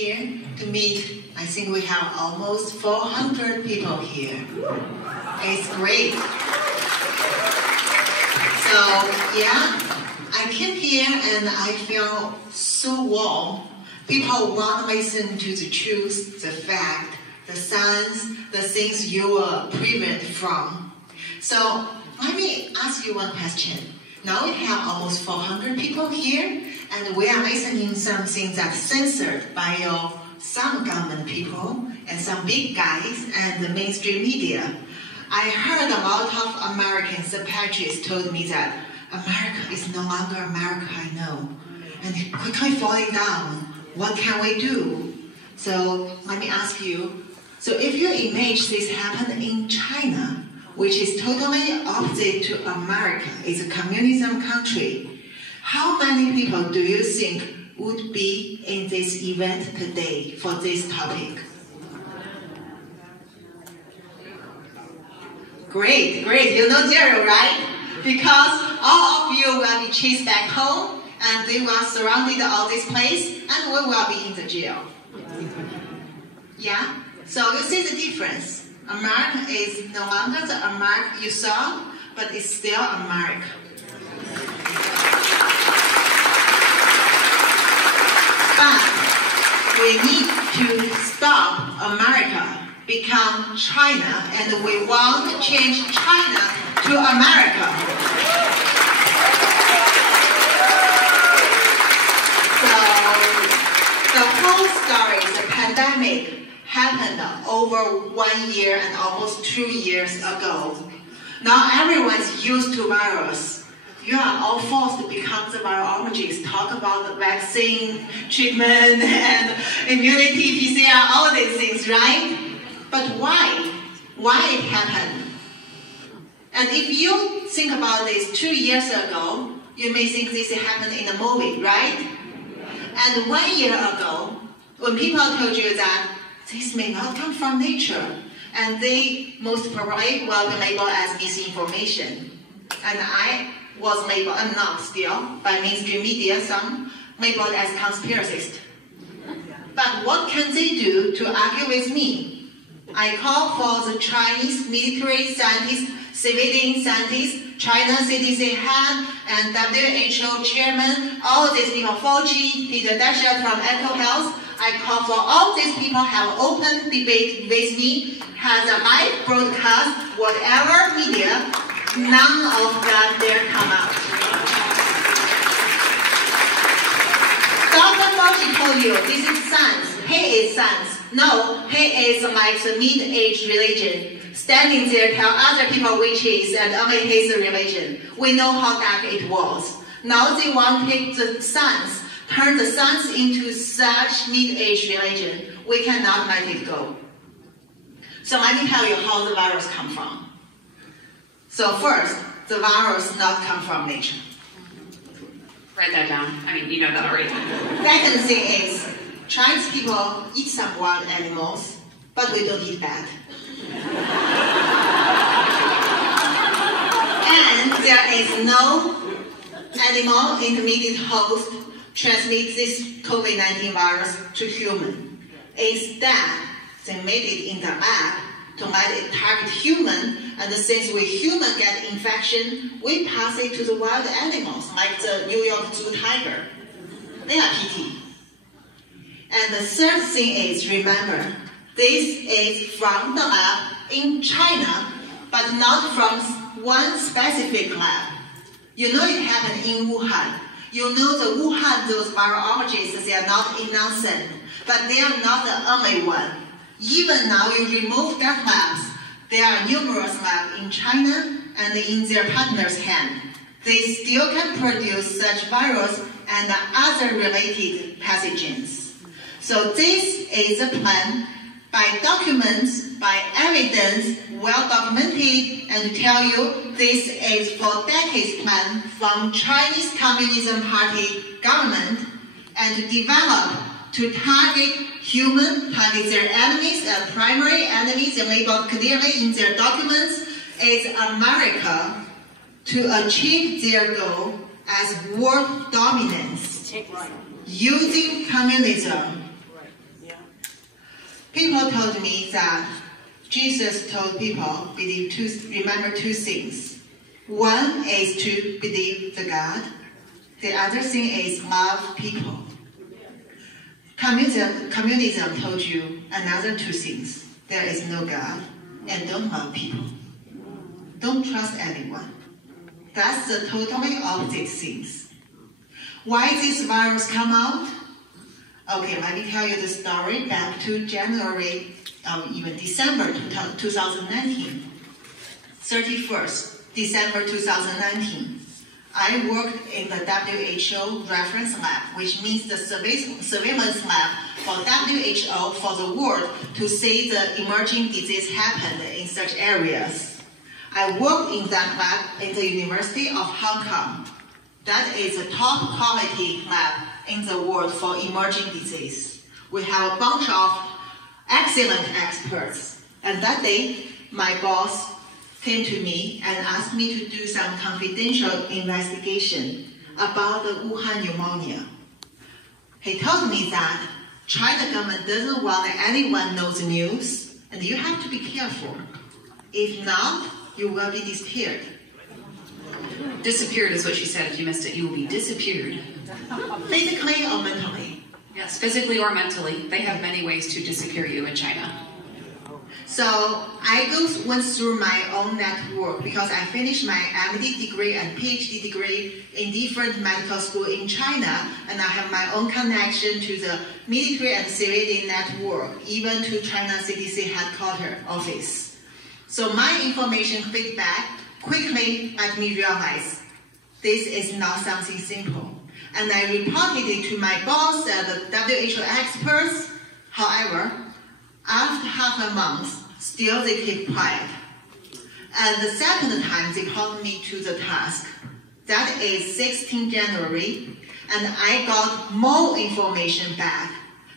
here to meet. I think we have almost 400 people here. It's great. So yeah, I came here and I feel so warm. People want to listen to the truth, the fact, the science, the things you were prevented from. So let me ask you one question. Now we have almost 400 people here, and we are listening something that's censored by some government people and some big guys and the mainstream media. I heard a lot of American separatists told me that America is no longer America I know, and quickly falling down. What can we do? So let me ask you, so if you imagine this happened in China, which is totally opposite to America, it's a communism country, how many people do you think would be in this event today for this topic? Great, great. You know zero, right? Because all of you will be chased back home, and they will surrounded all this place, and we will be in the jail. Yeah? So you see the difference. America is no longer the America you saw, but it's still America. But we need to stop America, become China, and we want to change China to America. So the whole story, the pandemic, happened over 1 year and almost 2 years ago. Now everyone's used to virus. You are all forced to become the virologists, talk about the vaccine, treatment, and immunity, PCR, all these things, right? But why? Why it happened? And if you think about this 2 years ago, you may think this happened in a movie, right? And 1 year ago, when people told you that this may not come from nature, and they most probably will be labeled as misinformation. And I was labeled, I'm not still, by mainstream media, some labeled as conspiracist. But what can they do to argue with me? I call for the Chinese military scientists, civilian scientists, China CDC head, and WHO chairman, all these people, Fauci, Peter Dasher from EcoHealth. I call for all these people have open debate with me, has a live broadcast, whatever media, none of that dare come out. Dr. Fauci told you this is science. He is science. No, he is like the mid-age religion, standing there tell other people which is and only his religion. We know how dark it was. Now they want to take the science, turn the science into such mid-age religion. We cannot let it go. So let me tell you how the virus come from. So first, the virus not come from nature. Write that down. I mean, you know that already. Second thing is, Chinese people eat some wild animals, but we don't eat that. And there is no animal intermediate host transmit this COVID-19 virus to human. Instead, they made it in the lab to let it target human, and since we human get infection, we pass it to the wild animals, like the New York Zoo tiger. They are PT. And the third thing is, remember, this is from the lab in China, but not from one specific lab. You know it happened in Wuhan. You know the Wuhan, those virologists, they are not innocent, but they are not the only one. Even now, you remove that labs, there are numerous labs in China and in their partners' hand. They still can produce such virus and other related pathogens. So this is a plan by documents, by evidence, well documented, and to tell you this is for decades plan from Chinese Communism Party government, and to develop to target human, target their enemies, and primary enemies, and labeled clearly in their documents, is America to achieve their goal as world dominance using communism. People told me that Jesus told people remember two things. One is to believe the God. The other thing is love people. Communism told you another two things. There is no God and don't love people. Don't trust anyone. That's the totally opposite things. Why this virus come out? Okay, let me tell you the story back to January, even December 2019. 31st, December 2019. I worked in the WHO reference lab, which means the surveillance lab for WHO for the world to see the emerging disease happen in such areas. I worked in that lab in the University of Hong Kong. That is a top quality lab in the world for emerging disease. We have a bunch of excellent experts. And that day, my boss came to me and asked me to do some confidential investigation about the Wuhan pneumonia. He told me that China government doesn't want anyone knows the news, and you have to be careful. If not, you will be disappeared. Disappeared is what she said. If you missed it, you will be disappeared. Physically or mentally? Yes, physically or mentally. They have many ways to disappear you in China. So I went through my own network because I finished my MD degree and PhD degree in different medical schools in China, and I have my own connection to the military and civilian network, even to China CDC headquarters office. So my information feedback quickly made me realize this is not something simple. And I reported it to my boss and the WHO experts. However, after half a month, still they keep quiet. And the second time they called me to the task. That is 16 January, and I got more information back.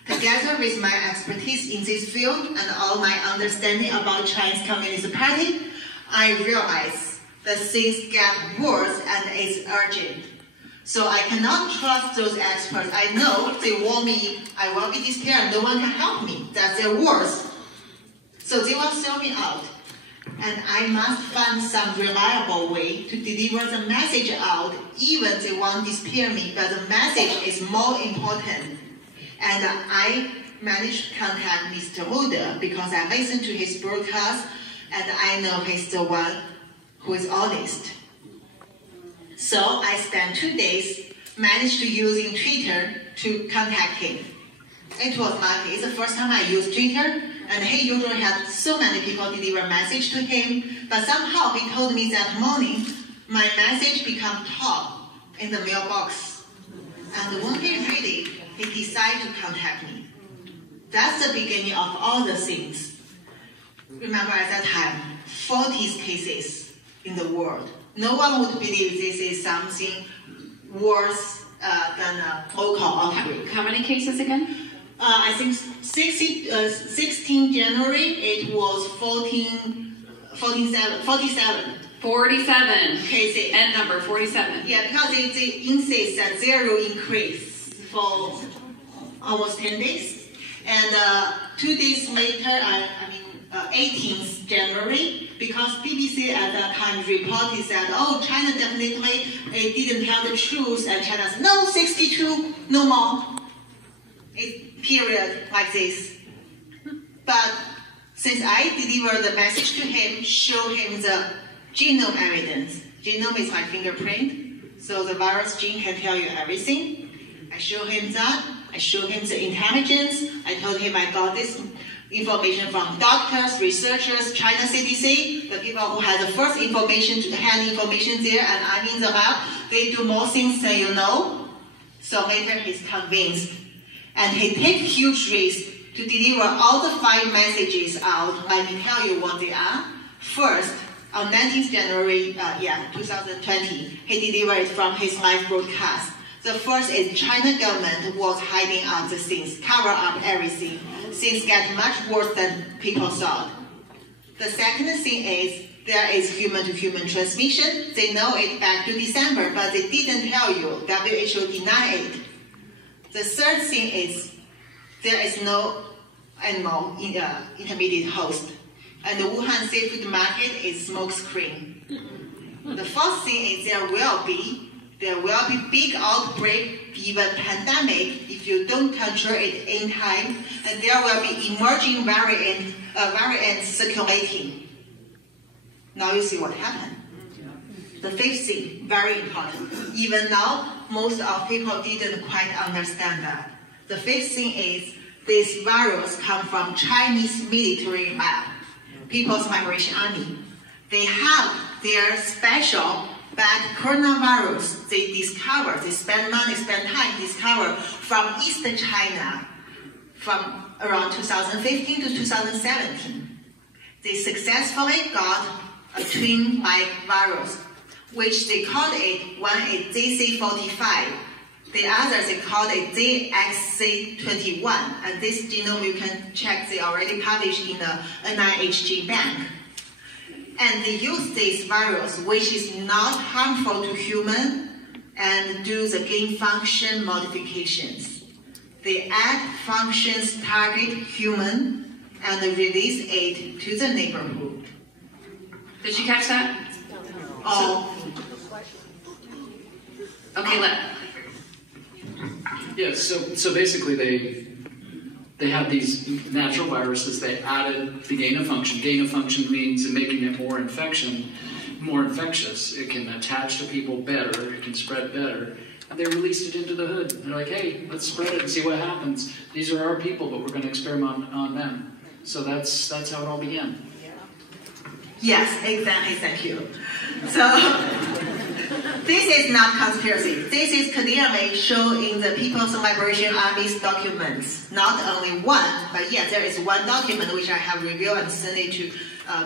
Together with my expertise in this field and all my understanding about Chinese Communist Party, I realized that things get worse and it's urgent. So I cannot trust those experts. I know they warn me I will be disappeared, no one can help me. That's their words. So they will sell me out. And I must find some reliable way to deliver the message out, even they won't disappear me, but the message is more important. And I managed to contact Mr. Muda because I listened to his broadcast and I know he's the one who is honest. So I spent 2 days, managed to using Twitter to contact him. It was lucky. It's the first time I used Twitter, and he usually had so many people deliver message to him, but somehow he told me that morning, my message became top in the mailbox. And when he read it, he decided to contact me. That's the beginning of all the things. Remember at that time, 40 cases in the world. No one would believe this is something worse than a local outbreak. How many cases again? I think 16 January, it was 47 cases. N number, 47. Yeah, because they insist that zero increase for almost 10 days. And 2 days later, 18th January, because BBC at that time reported that, oh, China definitely didn't tell the truth, and China said, no, 62, no more. Period, like this. But since I delivered the message to him, show him the genome evidence. Genome is like fingerprint, so the virus gene can tell you everything. I show him that. I show him the intelligence. I told him I got this information from doctors, researchers, China CDC, the people who had the first hand information there, and I'm in the lab. They do more things than you know. So later he's convinced. And he takes huge risks to deliver all the 5 messages out. Let me tell you what they are. First, on 19th January 2020, he delivered it from his live broadcast. The first is China government was hiding out the things, cover up everything. Things get much worse than people thought. The second thing is there is human-to-human transmission. They know it back to December, but they didn't tell you. WHO denied it. The third thing is there is no animal intermediate host. And the Wuhan seafood market is smokescreen. The fourth thing is there will be big outbreak, even pandemic, if you don't control it in time, and there will be emerging variants circulating. Now you see what happened. The fifth thing, very important. Even now, most of people didn't quite understand that. The fifth thing is this virus comes from Chinese military lab, People's Liberation Army. They have their special bad coronavirus they spend money, spend time, discover from Eastern China from around 2015 to 2017. They successfully got a twin-like virus, which they called it, one is ZC45, the others they called it ZXC21, and this genome you can check, they already published in the NIH Gene Bank. And they use this virus, which is not harmful to human, and do the gain function modifications. They add functions target human and release it to the neighborhood. Did you catch that? Oh. Okay, Yeah, so basically they have these natural viruses. They added the gain of function. Gain of function means making it more infectious. It can attach to people better. It can spread better. And they released it into the hood. They're like, hey, let's spread it and see what happens. These are our people, but we're going to experiment on them. So that's how it all began. Yes, exactly. Thank you. So this is not conspiracy. This is clearly shown in the People's Liberation Army's documents. Not only one, but yes, there is one document which I have reviewed and sent it to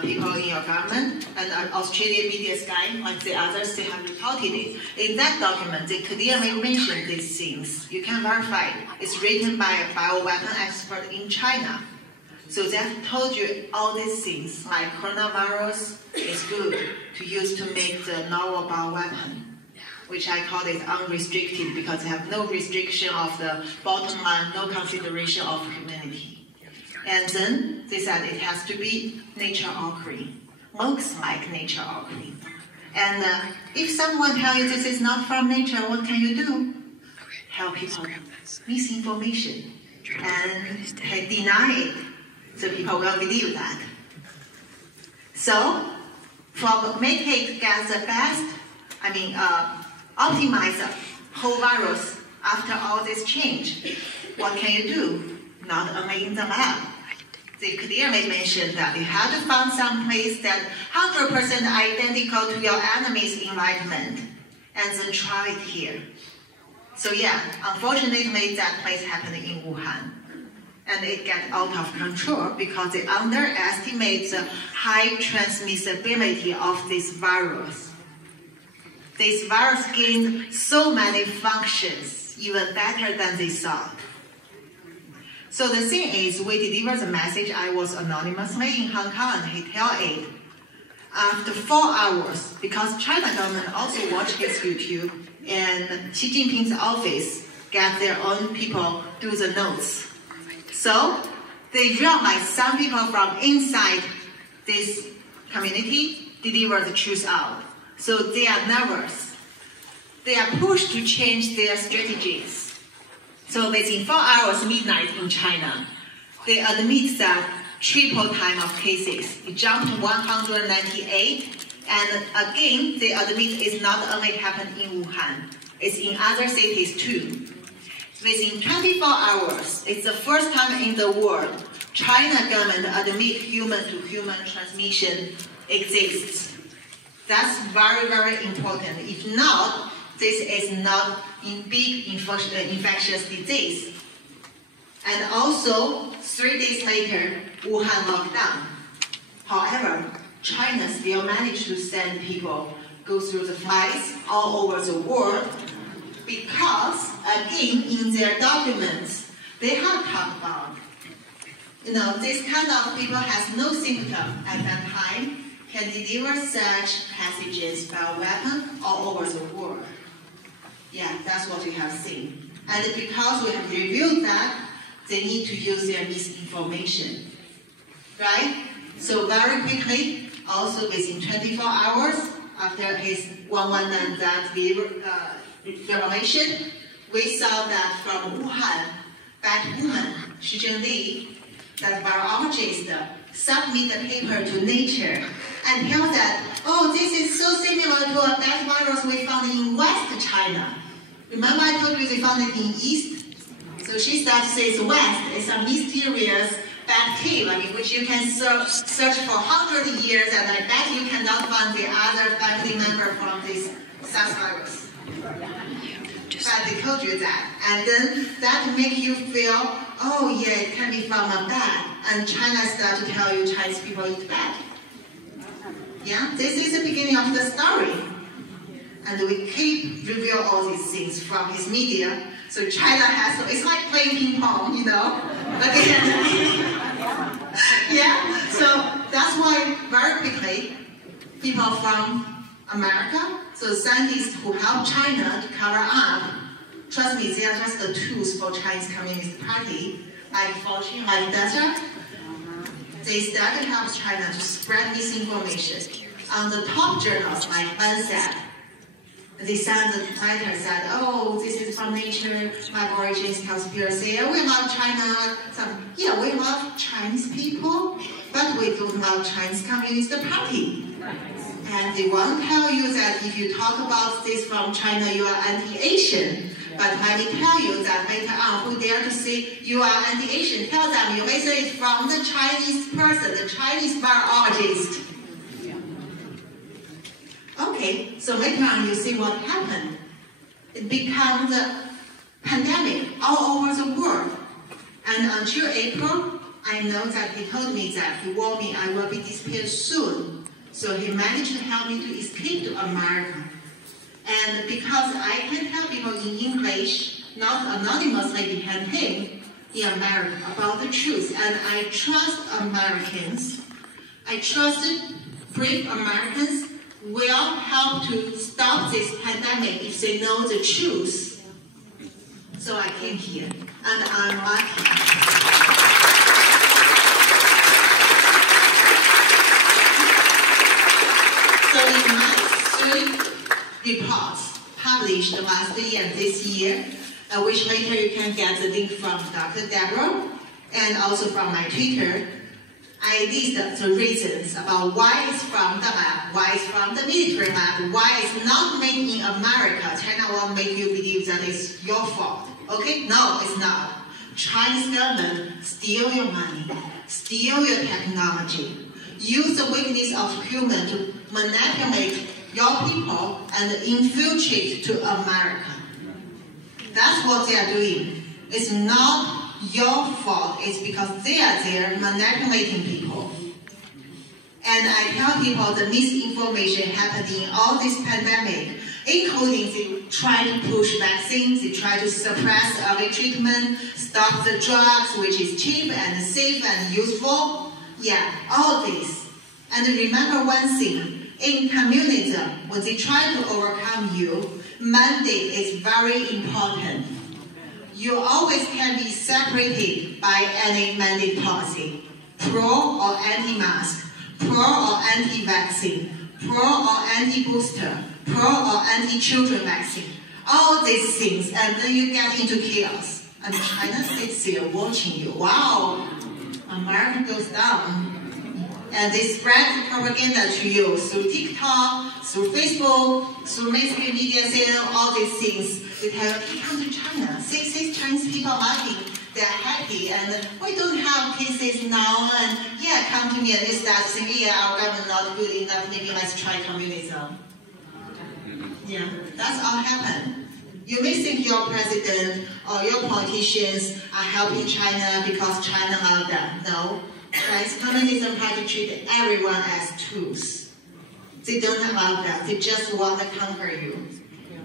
people in your government, and Australian media sky, like the others, they have reported it. In that document, they clearly mention these things. You can verify it. It's written by a bioweapon expert in China. So that told you all these things, like coronavirus is good to use to make the novel bioweapon, which I call it unrestricted because they have no restriction of the bottom line, no consideration of humanity. And then they said it has to be nature occurring, looks like nature occurring. And if someone tells you this is not from nature, what can you do? Tell people misinformation and deny it. So people will believe that. So, for make it get the best, optimize the whole virus after all this change, what can you do? Not only in the lab. They clearly mentioned that you have to find some place that 100% identical to your enemy's environment, and then try it here. So yeah, unfortunately that place happened in Wuhan. And it got out of control because they underestimate the high transmissibility of this virus. This virus gained so many functions, even better than they thought. So the thing is, we delivered the message. I was anonymously in Hong Kong, and he tell it after 4 hours, because China government also watch his YouTube, and Xi Jinping's office got their own people do the notes. So they realized some people from inside this community deliver the truth out. So they are nervous. They are pushed to change their strategies. So within 4 hours, midnight in China, they admit that triple time of cases. It jumped to 198. And again, they admit it's not only happened in Wuhan, it's in other cities too. Within 24 hours, it's the first time in the world China government admit human-to-human transmission exists. That's very, very important. If not, this is not a big infectious disease. And also, 3 days later, Wuhan locked down. However, China still managed to send people go through the flights all over the world because, again, in their documents, they have talked about, this kind of people has no symptom at that time, can deliver such passages by weapon all over the world. Yeah, that's what we have seen. And because we have reviewed that, they need to use their misinformation, right? So very quickly, also within 24 hours after his 119 that revelation, we saw that from Wuhan, that woman, Xi Zhengli, that virologist, submit the paper to Nature and tell that, oh, this is so similar to that virus we found in West China. Remember I told you they found it in East? So she starts to say it's West. It's a mysterious bad cave, which you can search for 100 years, and I bet you cannot find the other family member from this SARS virus. But they told you that, and then that make you feel, oh yeah, it can be from a bat, and China start to tell you Chinese people eat bat. Yeah, this is the beginning of the story. And we keep reveal all these things from his media. So China has, it's like playing ping pong, Again. Yeah, so that's why very quickly, people from America, so scientists who help China to cover up, trust me, they are just the tools for Chinese Communist Party, like Fauci, like Data. They started to help China to spread misinformation. On the top journals like Lancet, they sent the writer said, oh, this is from Nature, my origin is conspiracy. We love China. Yeah, we love Chinese people, but we don't love Chinese Communist Party. And they won't tell you that if you talk about this from China, you are anti-Asian. But let me tell you that later on, who dare to say you are anti-Asian, tell them you may say it's from the Chinese person, the Chinese virologist. Okay, so later on you see what happened. It becomes a pandemic all over the world. And until April, I know that he told me that he warned me I will be disappeared soon. So he managed to help me to escape to America. And because I can tell people in English, not anonymously behind him, in America about the truth. And I trust Americans. I trusted brave Americans will help to stop this pandemic if they know the truth. So I came here, and I'm lucky. So in my 3 reports published last year and this year, which later you can get the link from Dr. Deborah, and also from my Twitter, I list the reasons about why it's from the lab, why it's from the military lab, why it's not made in America. China will make you believe that it's your fault. Okay? No, it's not. Chinese government steal your money, steal your technology, use the weakness of human to manipulate your people and infiltrate to America. That's what they are doing. It's not your fault. It's because they are there manipulating people. And I tell people the misinformation happening in all this pandemic, including they try to push vaccines, they try to suppress early treatment, stop the drugs, which is cheap and safe and useful. Yeah, all this. And remember one thing, in communism, when they try to overcome you, mandate is very important. You always can be separated by any mandate policy, pro or anti-mask, pro or anti-vaccine, pro or anti-booster, pro or anti-children vaccine, all these things, and then you get into chaos. And China sits there watching you. Wow, America goes down. And they spread propaganda to you through TikTok, through Facebook, through mainstream media, saying all these things. They tell you, come to China, see Chinese people laughing, they're happy, and we don't have cases now, and yeah, come to me and you start saying, yeah, our government not good enough, maybe let's try communism. Yeah, that's all happened. You may think your president or your politicians are helping China because China allowed them. No. Chinese communism try to treat everyone as tools. They don't allow that. They just want to conquer you.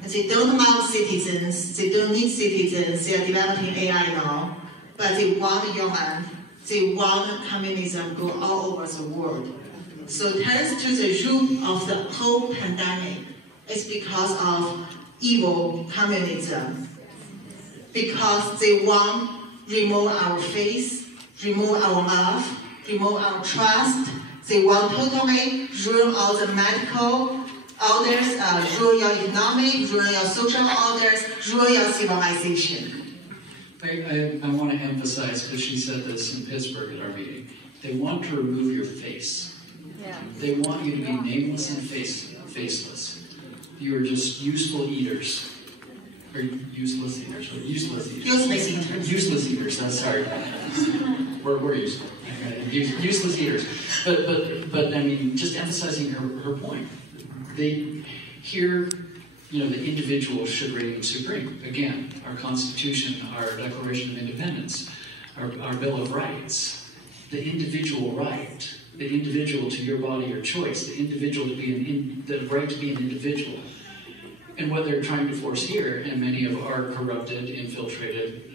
And they don't allow citizens. They don't need citizens. They are developing AI now. But they want your land. They want communism go all over the world. So it turns to the root of the whole pandemic. It's because of evil communism. Because they want remove our faith, remove our love, remove our trust. They want totally ruin all the medical orders, ruin your economic, ruin your social orders, ruin your civilization. I want to emphasize, because she said this in Pittsburgh at our meeting, they want to remove your face. Yeah. They want you to be nameless and faceless. You are just useful eaters. Or useless eaters. Or useless eaters. Useless eaters. Useless eaters, that's sorry. We're useful. Useless eaters. But I mean, just emphasizing her point. They hear, the individual should reign supreme. Again, our Constitution, our Declaration of Independence, our Bill of Rights, the individual right, the individual to your body or choice, the individual to be the right to be an individual. And what they're trying to force here, and many of our corrupted, infiltrated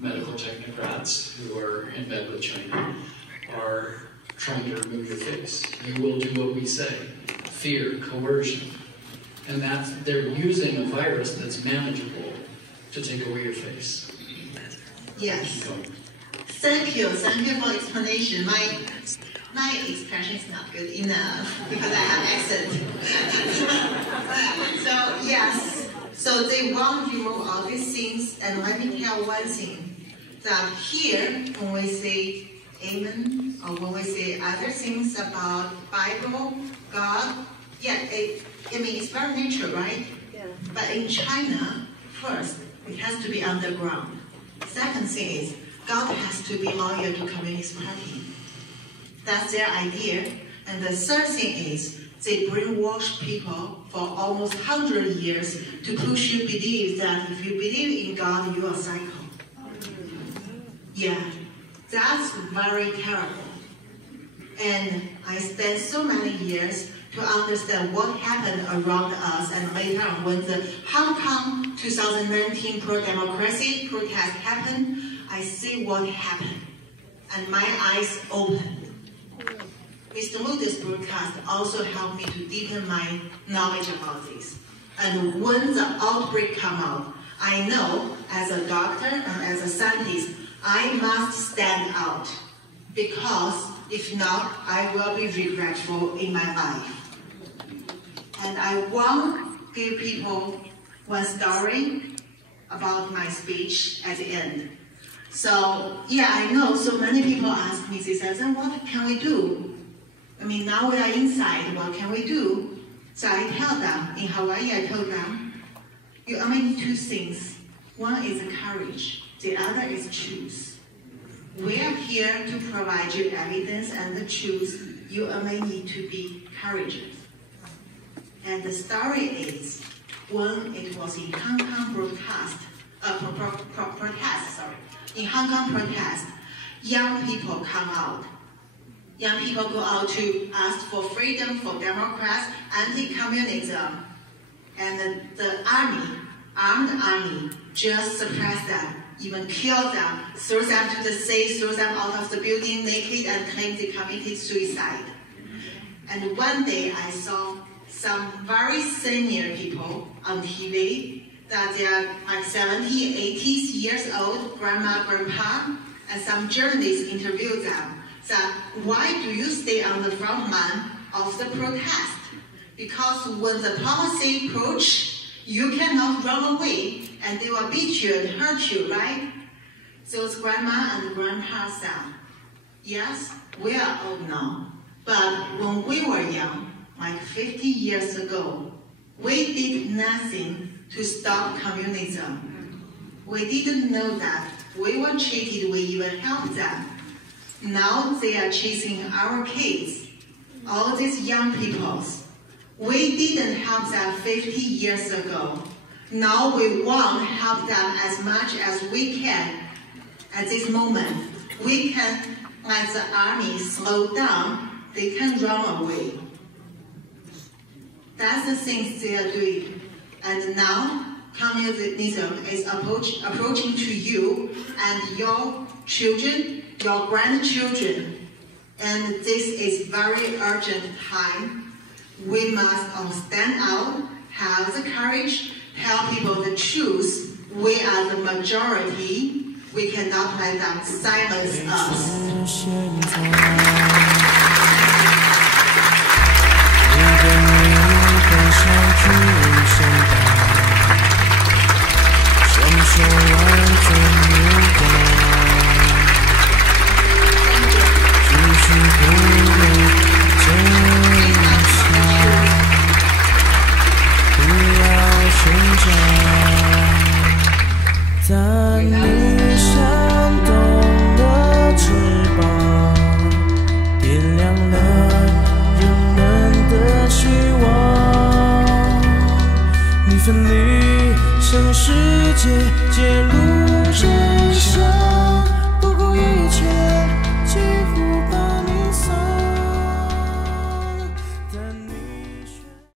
medical technocrats who are in bed with China, are trying to remove your face. You will do what we say. Fear, coercion. And they're using a virus that's manageable to take away your face. Yes. Thank you for explanation. My expression is not good enough because I have accent. So yes, so they want to remove all these things, and let me tell one thing, that here, when we say amen, or when we say other things about Bible, God, it's very natural, right? Yeah. But in China, first, it has to be underground. Second thing is, God has to be loyal to Communist Party. That's their idea. And the third thing is, they brainwash people for almost 100 years to push you to believe that if you believe in God, you are psycho. Yeah, that's very terrible. And I spent so many years to understand what happened around us, and later on when the Hong Kong 2019 pro-democracy protest happened, I see what happened, and my eyes opened. Mr. Lude's broadcast also helped me to deepen my knowledge about this. And when the outbreak came out, I know as a doctor and as a scientist, I must stand out, because if not, I will be regretful in my life. And I want to give people one story about my speech at the end. So, yeah, I know so many people ask me, they say, what can we do? I mean, now we are inside, what can we do? So I tell them, in Hawaii, I told them, you only need two things. One is courage, the other is truth. We are here to provide you evidence and the truth. You only need to be courageous. And the story is, when it was in Hong Kong in Hong Kong protest, young people come out. Young people go out to ask for freedom, for democrats, anti-communism. And the armed army, just suppress them, even kill them, throw them to the sea, throw them out of the building naked, and claim they committed suicide. And one day I saw some very senior people on TV, that they are like 70, 80 years old, grandma, grandpa, and some journalists interviewed them. So why do you stay on the front line of the protest? Because when the policy approach, you cannot run away, and they will beat you and hurt you, right? So it's grandma and grandpa said, yes, we are old now, but when we were young, like 50 years ago, we did nothing to stop communism. We didn't know that. We were cheated, we even helped them. Now they are chasing our kids, all these young people. We didn't help them 50 years ago. Now we want to help them as much as we can. At this moment, we can let the army slow down, they can run away. That's the things they are doing. And now, communism is approaching to you and your children, your grandchildren. And this is very urgent time. We must all stand out, have the courage, tell people the truth. We are the majority. We cannot let them silence us. 在你扇动的翅膀，点亮了人们的希望。你奋力向世界揭露真相，不顾一切。